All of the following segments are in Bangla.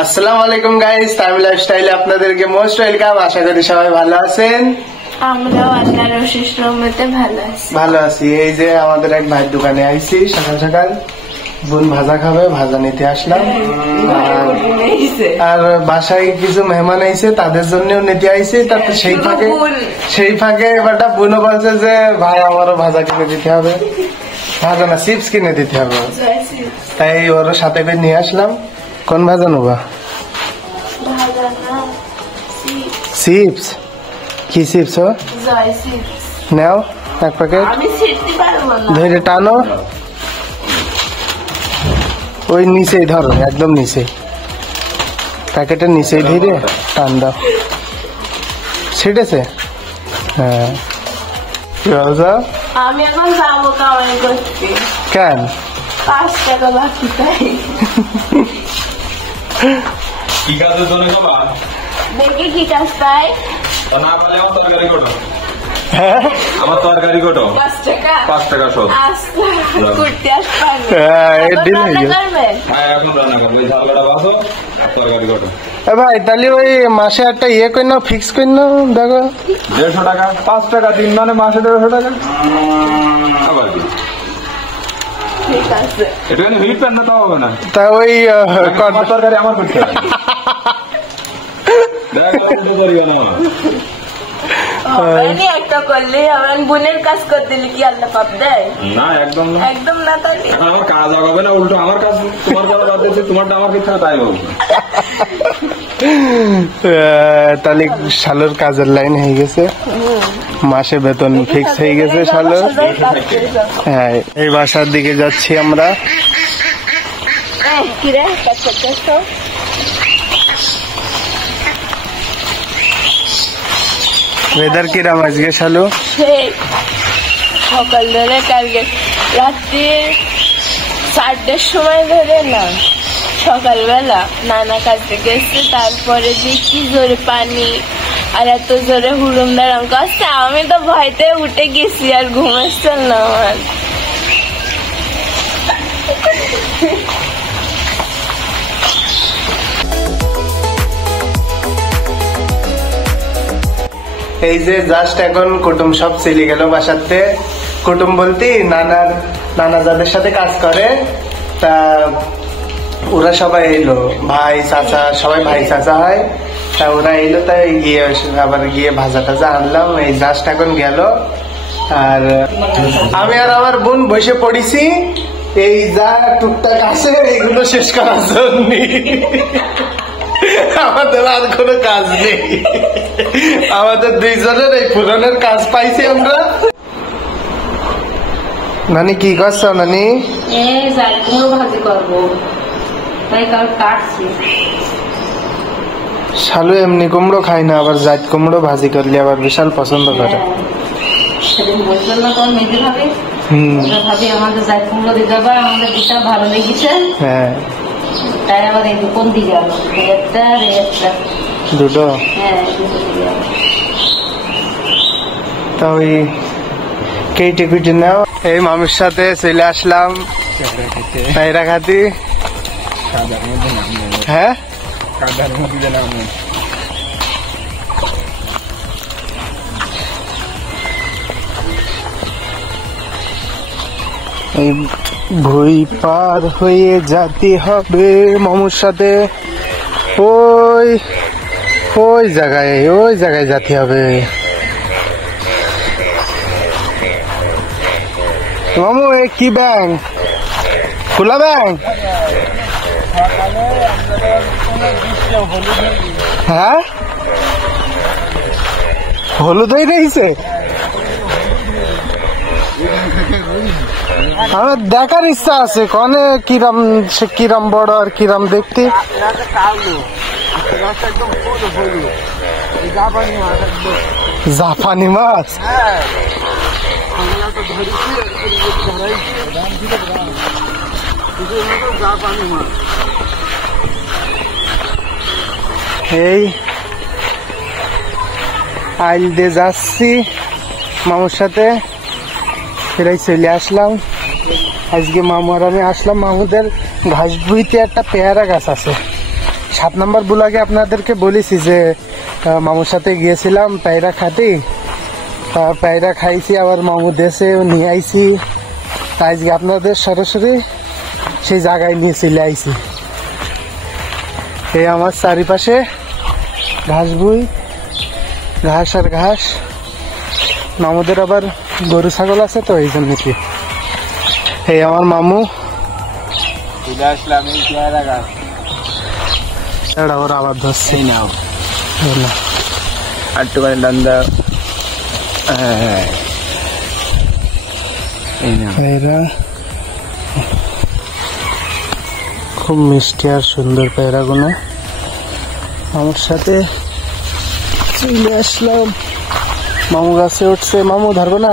আসসালামু আলাইকুম গাইস, টাইম লাইফস্টাইলে আপনাদেরকে মোস্ট ওয়েলকাম। আশা করি সবাই ভালো আছেন। আমরাও আল্লাহর অশেষ রহমতে ভালো আছি। এই যে আমাদের এক ভাইয়ের দোকানে আইছি, সকাল সকাল বোন ভাজা খাবে, ভাজা নিতে আসলাম। আর বাসায় কিছু মেহমান আইছে, তাদের জন্যও নিতে আইছি। তারপর সেই ফাঁকে এবারটা বোনও বলছে যে ভাই আমারও ভাজা কিনে দিতে হবে, ভাজা না চিপস কিনে দিতে হবে। তাই ওর সাথে করে নিয়ে আসলাম। কোন ভাজা নেবা? চিপস? কি চিপস? নাও এক প্যাকেট, ধরে টানো, ওই নিচেই ধরো, একদম নিচে, প্যাকেটের নিচেই ধরে টান দাও। ছিটেছে? হ্যাঁ। আমি এখন যাবো কামাই করতে। কেন? 5 টাকা বাকি তাই। কি কাজের জন্য বাবা? দেখি কি কাজ তাই। না পারলে আমার তরকারি কোটো। হ্যাঁ আমার তরকারি কোটো। 5 টাকা সব। করতে আসবেন। হ্যাঁ এই দিন হ্যাঁ এখন রান্না করব। এই ঝালটা বাসো আর তরকারি কোটো। এ ভাই তাহলে ওই মাসে একটা ইয়ে কই নাও, ফিক্স কই নাও। দেখো 150 টাকা, 5 টাকা দিন মানে মাসে 150 টাকা। আবার কি ঠিক আছে, এটা মানে হিট পেন তো হবে না। তা ওই তরকারি আমার করতে হবে। দেখো তো করিও না। আমি একটা করলে আমার বোনের কাজ করে দিলে কি আল্লাহ পাপ দেয়? না একদম না, একদম না। তাহলে এখন আমার কাজ হবে না, উল্টো আমার কাজ তোমার করা বাদ দিয়েছে, তোমারটা আমার কিছু তাই বলবো। তাহলে শালোর কাজের লাইন হয়ে গেছে, মাসে বেতন ফিক্স হয়ে গেছে শালোর। হ্যাঁ এই বাসার দিকে যাচ্ছি আমরা। কিরে ওয়েদার কিরাম আজকে শালু? সকাল ধরে কালকে রাত্রি 4টার সময় ধরে না সকালবেলা নানা কাজে গেছে, তারপরে দেখি জোরে পানি আর এত জোরে হুড়ুম দাঁড়াম করছে। আমি তো ভয়তে উঠে গেছি, আর ঘুমাচ্ছিল না আমার। এই যে জাস্ট এখন কুটুম সব চলে গেল বাসাতে। কুটুম বলতে নানা যাদের সাথে কাজ করে, তা ওরা সবাই এলো, ভাই চাচা সবাই ভাই চাচা হয়। তা ওরা এলো, তাই গিয়ে আবার গিয়ে ভাজা টাজা আনলাম। এই জাস্ট এখন গেল, আর আমি আর আমার বোন বসে পড়েছি এই যা টুকটাক আছে এইগুলো শেষ করার জন্য। আমাদের আর কোনো কাজ নেই, আমাদের দুইজনের এই পুরানের কাজ পাইছি আমরা। নানি কি করছো? নানি ভাজি করবো, তাই কাটছি। শালু এমনি কুমড়ো খাই না, আবার জাত কুমড়ো ভাজি করলে আবার বিশাল পছন্দ করে। আমাদের জাত কুমড়ো দিতে হবে, আমাদের বিশাল ভালো লেগেছে। হ্যাঁ তাই আবার এই কোন দিকে একটা দুটো। হ্যাঁ তা ওই কেটে কুটে নাও। এই মামির সাথে চলে আসলাম তাইরা খাতি। হ্যাঁ এই ভুই পার হয়ে যেতে হবে মামুর সাথে, ওই জায়গায় যেতে হবে। মামু এ কি ব্যাংক? খোলা ব্যাংক? হ্যাঁ হলুদ হয়ে রয়েছে। আমার দেখার ইচ্ছা আছে, কনে কিরাম বড় আর কিরাম দেখতে। জাপানি মাছ? এই আইল দিয়ে যাচ্ছি মামুর সাথে, ফেরাই চলে আসলাম। আজকে মামু আর আমি আসলাম। মামুদের ঘাস বুইতে একটা পেয়ারা গাছ আছে, 7 নম্বর ব্লগে আপনাদেরকে বলেছি যে মামুর সাথে গিয়েছিলাম পায়রা খাতে, পায়রা খাইছি, আবার মামু দেশে নিয়ে আইছি। তাই আপনাদের সরাসরি সেই জায়গায় নিয়ে চলে আইছি। এই আমার চারিপাশে ঘাস বুই, ঘাস আর ঘাস। মামুদের আবার গরু ছাগল আছে তো এই জন্য কি। এই আমার মামু ওরা আবার ধরছে নাও একটুখানি ডান্ডা। পায়রা খুব মিষ্টি আর সুন্দর পায়রাগুলো। আমার সাথে চলে আসলাম। মামু গাছে উঠছে, মামু ধরবো না?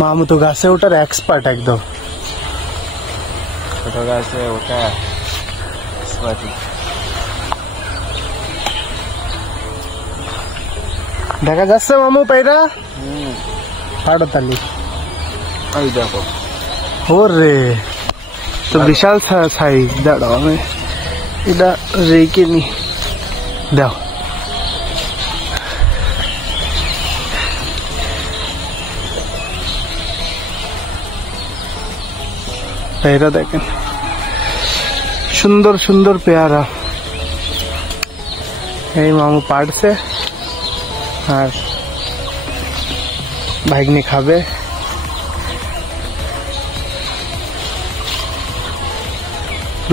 মামু তো গাছে ওঠার এক্সপার্ট একদম। ছোট গাছে ওঠা দেখা যাচ্ছে মামু পায়রা পাড়তালি। ওই দেখো ওরে তো বিশাল সাইজ। দাঁড়াও আমি এটা রেখে নি। দাও পেয়ারা দেখেন, সুন্দর সুন্দর পেয়ারা। এই মামু পাড়ছে আর ভাগ্নি খাবে।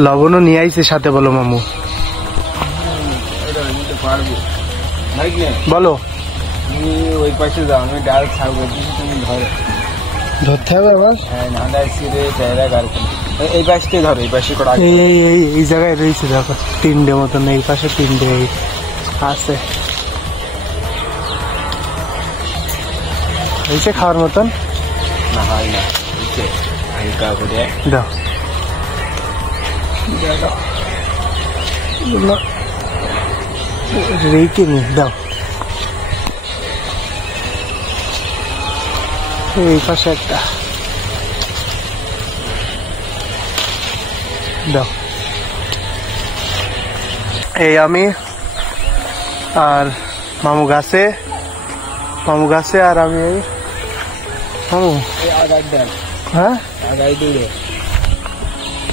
লবণও নিয়ে আইছে সাথে। বলো মামু, বলো। ওই পাশে যাও, আমি ডাল ছাড় করতেছি, তুমি ধরো। ধরতে হবে আবার? হ্যাঁ, না এই পাশে ধরো, এই পাশে করা। এই জায়গায় রয়েছে দেখো 3টে মতন, এই পাশে 3টে আছে। হয়েছে খাওয়ার মতন? না হয় না, হালকা করে দাও। রেখে নি, দাও। এই পাশে একটা দাও। এই আমি আর মামু গাছে আর আমি এই মামু। হ্যাঁ,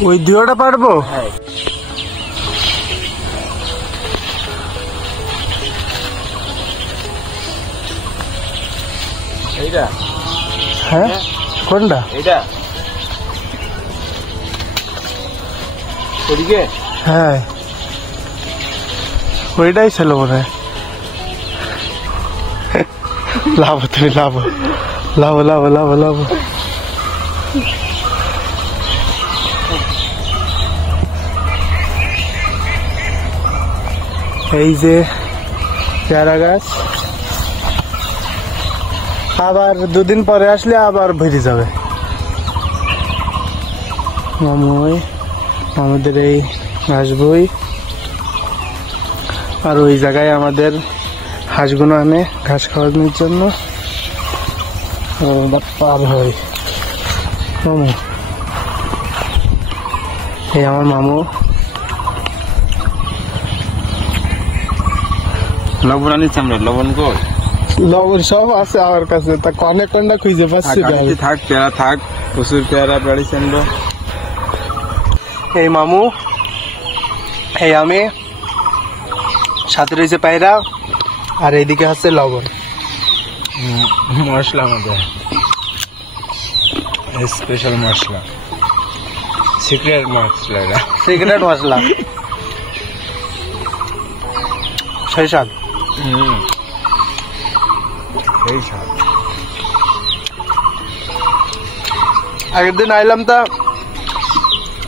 ওই দুটা পারবো। এইটা? হ্যাঁ, কোনটা? এইটা ওদিকে? হ্যাঁ, ওইটাই ছিল মনে হয়। লাভ, তুমি লাভ লাভ লাভ লাভ লাভ। এই যে পেয়ারা গাছ, আবার 2 দিন পরে আসলে আবার ভরে যাবে। আমাদের এই ঘাস বই, আর ওই জায়গায় আমাদের হাঁসগুলো আনে ঘাস খাওয়ানোর জন্য। পার হয় মামু। এই আমার মামু। লবণ আনিস আমরা? লবণ কর, লবণ সব আছে আমার কাছে। তা কনে কোনটা খুঁজে পাচ্ছি? থাক পেয়ারা থাক, প্রচুর পেয়ারা বাড়িছে। এই মামু, এই আমি, সাথে রয়েছে পায়রা, আর এইদিকে হচ্ছে লবণ। মশলা আমাদের স্পেশাল মশলা, সিক্রেট মশলা, সিক্রেট মশলা। সেই স্বাদ। আগের দিন আইলাম তা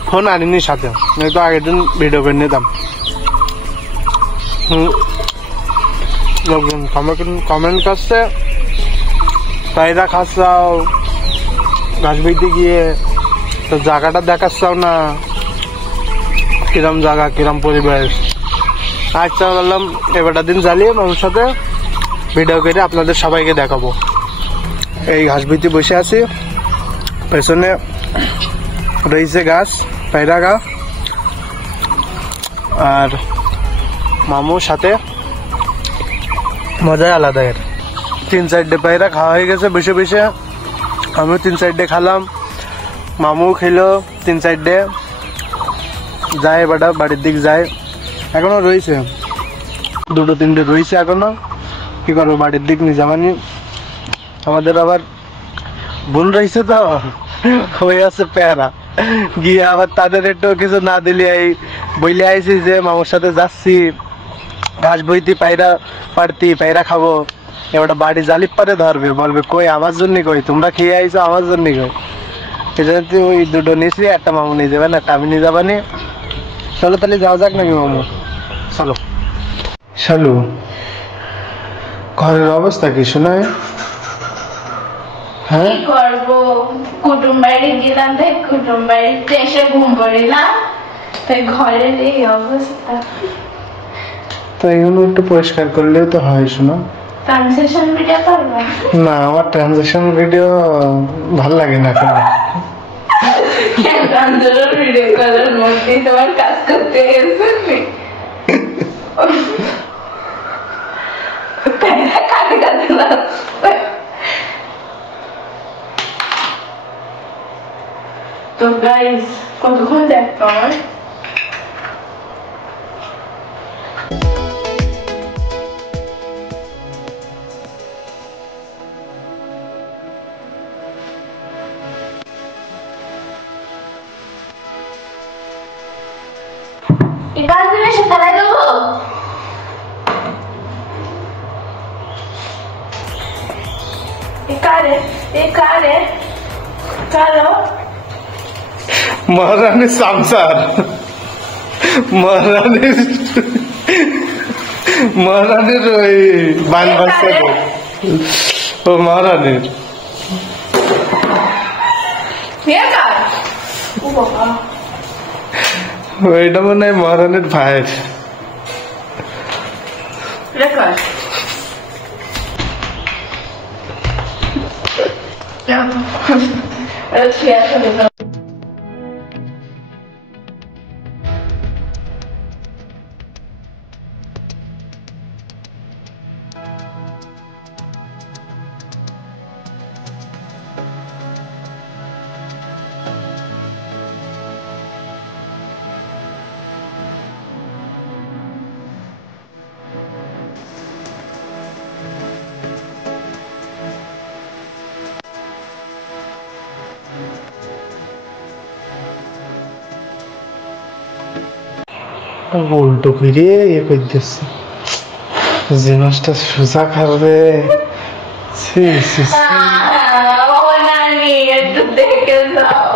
ফোন আনিনি সাথে, নয়তো আগের দিন ভিডিও করে নিতাম। লোকজন কমেন্ট করছে পায়রা খাচ্ছাও ঘাস বইতে গিয়ে, তো জায়গাটা দেখাচ্ছাও না, কিরম জায়গা কিরম পরিবেশ। আচ্ছা বললাম এবারটা দিন জ্বালিয়ে মামার সাথে ভিডিও করে আপনাদের সবাইকে দেখাবো। এই ঘাস বইতে বসে আছি, পেছনে রয়েছে গাছ। পায়রা খা আর মামুর সাথে মজাই আলাদা। এর 3-4টে পায়রা খাওয়া হয়ে গেছে বসে বসে, আমিও 3-4টে খালাম, মামু খেলো 3-4টে, যায় বাড়া বাড়ির দিক যায়। এখনো রয়েছে 2-3টে রয়েছে এখনো, কি করবো বাড়ির দিক নিয়ে যাবানি। আমাদের আবার বোন রয়েছে তো হয়ে আছে প্যারা, গিয়ে আবার তাদের একটু কিছু না দিলে এই বইলে আইছি যে মামুর সাথে যাচ্ছি ঘাস বইতি পায়রা পাড়তি পায়রা খাবো। এবার বাড়ি জালিপ পারে ধরবে, বলবে কই আমার জন্য, কই তোমরা খেয়ে আইছো আমার জন্য, কই এই জন্য ওই 2টো নিয়েছি, একটা মামু নিয়ে যাবেন একটা আমি নিয়ে যাবানি। চলো তাহলে যাওয়া যাক নাকি মামু, চলো। শালু ঘরের অবস্থা কি শোনায়? কি করবো, কুটুম বাড়ি গেলাম, তাই কুটুম বাড়িতে এসে ঘুম পড়িলাম, তাই ঘরের এই অবস্থা। তো এগুলো একটু পরিষ্কার করলেও তো হয়। শোনো, ট্রানজেকশন ভিডিও করবো না, আমার ট্রানজেকশন ভিডিও ভাল লাগে না। ট্রানজেকশন ভিডিও করার মধ্যে তোমার কাজ করতে গেছে কাটে কাটে না। তো গাইস কতক্ষণ দেখতো আমার এবার তুমি এসে ফেলাই দেবো। কারে কালো মহারানীর সংসার, মহারানীর ওই বান বাচ্চা, ও মহারানীর ওইটা মনে হয় মহারানীর ভাইয়ের। উল্টো ফিরে ইয়ে করতেছে, জিনিসটা সোজা খাবে। একটু দেখে যাও,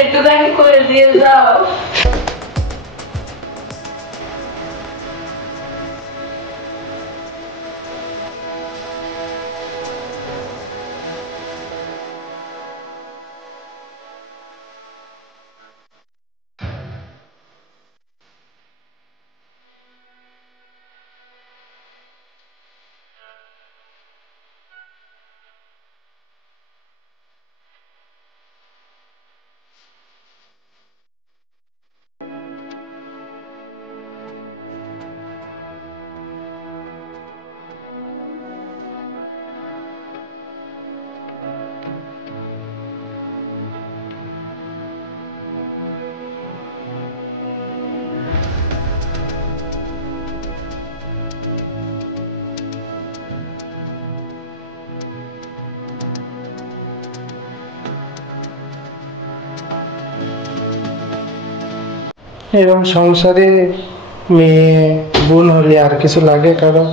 একটুখানি করে দিয়ে যাও। এরকম সংসারে মেয়ে বোন হলে আর কিছু লাগে কারো?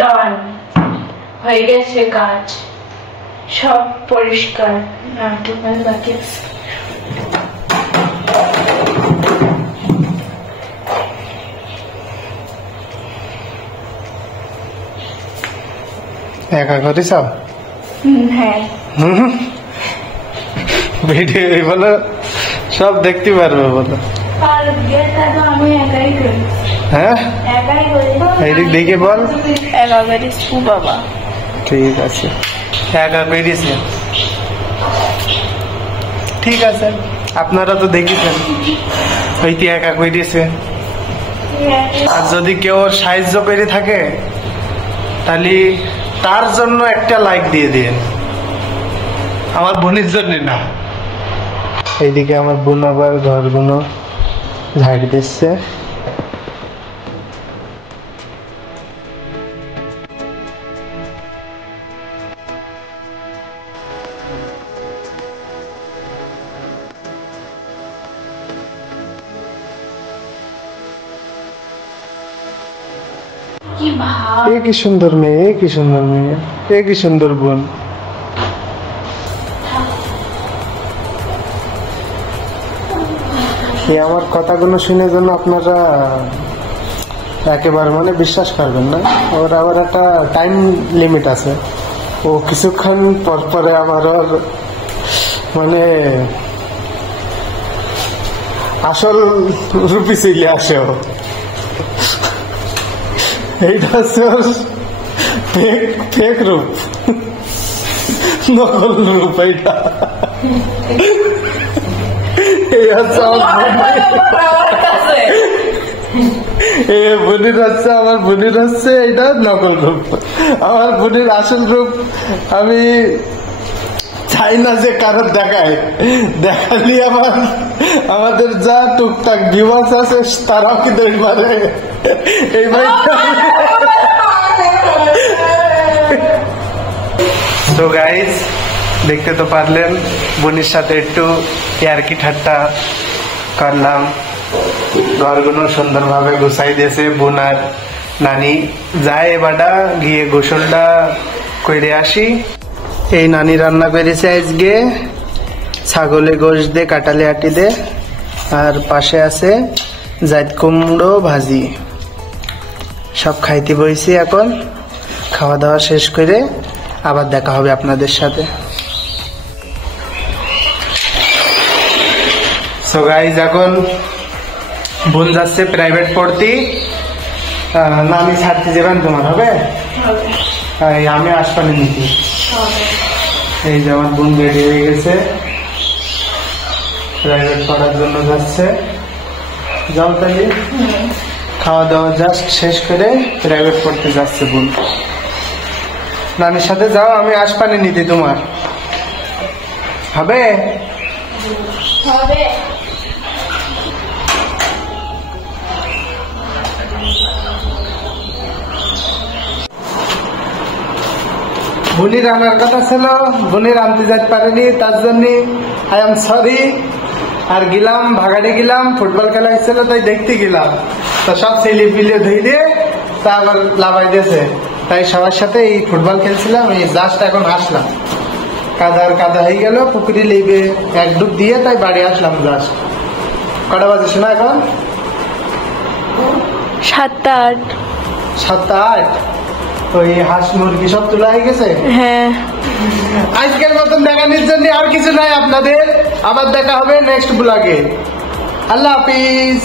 ডান হয়ে গেছে কাজ, সব পরিষ্কার। একা করিস হ্যাঁ ভিডিও বলো সব দেখতে পারবে বলো আমি একাই করি হ্যাঁ একাই করি এইদিক দেখে বল একা করিস বাবা ঠিক আছে একা করিস ঠিক আছে আপনারা তো দেখেছেন ওইটি একা করিছে আর যদি কেউ সাহায্য করে থাকে তাহলে তার জন্য একটা লাইক দিয়ে দিন আমার বোনের জন্য না এইদিকে আমার বোন আবার ঘরগুলো ঝাড় দিচ্ছে কি সুন্দর মেয়ে কি সুন্দর মেয়ে কি সুন্দর বোন আমার কথাগুলো শুনে জন্য আপনারা একেবারে মানে বিশ্বাস করবেন না ওর আবার একটা টাইম লিমিট আছে ও কিছুক্ষণ পর পরে আমার মানে আসল রূপে চলে আসে ও এইটা হচ্ছে ওর ফেক রূপ নকল রূপ এইটা বোনের হচ্ছে আমার বোনের হচ্ছে এটা নকল রূপ আমার বোনের আসল রূপ আমি চাই না যে কারোর দেখায় দেখালি আমাদের যা টুকটাক ভিউয়ার্স আছে তারাও কি দেখবারে এই ভাই তো গাইস দেখতে তো পারলেন বোনের সাথে একটু ইয়ার্কি ঠাট্টা করলাম ঘরগুলো সুন্দরভাবে গুছাই দিয়েছে বোন আর নানি যায় এবারটা গিয়ে গোসলটা করে আসি এই নানি রান্না করেছে আজকে ছাগলে গোশ দে কাটালে আটি দে আর পাশে আছে জাইদ কুমড়ো ভাজি সব খাইতে বইছি এখন খাওয়া দাওয়া শেষ করে আবার দেখা হবে আপনাদের সাথে সো গাইজ এখন বোন যাচ্ছে প্রাইভেট পড়তে নানি ছাড়তে যাবেন তোমার হবে আমি আসপানি নিতে এই যে আমার বোন রেডি হয়ে গেছে প্রাইভেট পড়ার জন্য যাচ্ছে যাও তাহলে খাওয়া দাওয়া জাস্ট শেষ করে প্রাইভেট পড়তে যাচ্ছে বোন নানির সাথে যাও আমি আসপানি নিতে তোমার হবে বোনের আনার কথা ছিল বোনের আনতে যেতে পারেনি তার জন্য আই এম সরি আর গেলাম ভাগাড়ে গেলাম ফুটবল খেলা হয়েছিল তাই দেখতে গেলাম তো সব ছেলে পিলে ধুই দিয়ে তা আবার লাভাই দিয়েছে তাই সবার সাথে এই ফুটবল খেলছিলাম এই জাস্ট এখন আসলাম কাদা হয়ে গেল পুকুরি লেগে এক ডুব দিয়ে তাই বাড়ি আসলাম জাস্ট কটা বাজে না এখন 7টা 8 7টা 8 ওই হাঁস মুরগি সব তোলা হয়ে গেছে হ্যাঁ আজকের মতন দেখানোর জন্য আর কিছু নাই আপনাদের আবার দেখা হবে নেক্সট ব্লগে আল্লাহ হাফিজ